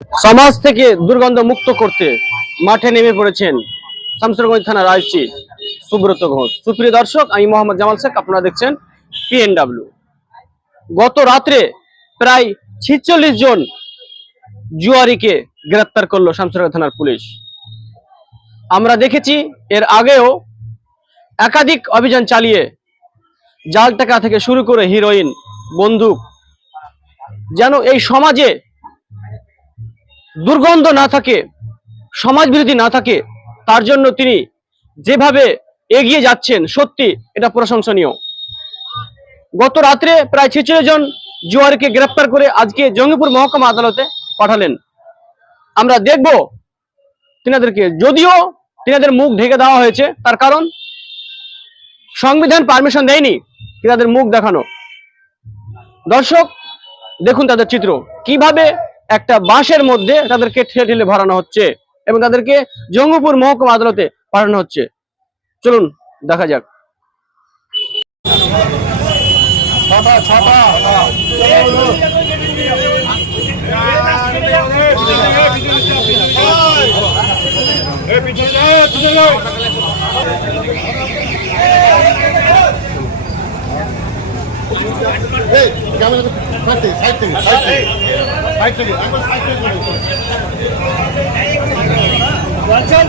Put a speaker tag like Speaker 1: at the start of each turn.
Speaker 1: সমাজ থেকে দুর্গন্ধ মুক্ত করতে মাঠে নেমে পড়েছেন শামসুরগঞ্জ থানার আইসি সুব্রত ঘোষ। সুপ্রিয় দর্শক, আমি মোহাম্মদ জামাল শেখ, আপনারা দেখছেন পিএনডাব্লিউ গত রাত্রে প্রায় ছিচল্লিশ জন জুয়ারিকে গ্রেপ্তার করল শামসুরগঞ্জ থানার পুলিশ। আমরা দেখেছি, এর আগেও একাধিক অভিযান চালিয়ে জাল টাকা থেকে শুরু করে হিরোইন, বন্দুক, যেন এই সমাজে দুর্গন্ধ না থাকে সমাজ বিরোধী না থাকে, তার জন্য তিনি যেভাবে এগিয়ে যাচ্ছেন, সত্যি এটা প্রশংসনীয়। গত রাত্রে প্রায় ছেচল্লিশ জন জুয়ারিকে গ্রেপ্তার করে আজকে জঙ্গিপুর মহকুমা আদালতে পাঠালেন। আমরা দেখব তিনাদেরকে। যদিও তিনাদের মুখ ঢেকে দেওয়া হয়েছে, তার কারণ সংবিধান পারমিশন দেয়নি তিনাদের মুখ দেখানো। দর্শক, দেখুন তাদের চিত্র। কীভাবে একটা বাঁশের মধ্যে তাদেরকে ঠেলে ঠেলে ভরানো হচ্ছে এবং তাদেরকে জঙ্গিপুর মহকুমা আদালতে পাঠানো হচ্ছে চলুন দেখা যাক
Speaker 2: ক্যামেরা সাইড থেকে সাইড থেকে I took it. I took it. One time,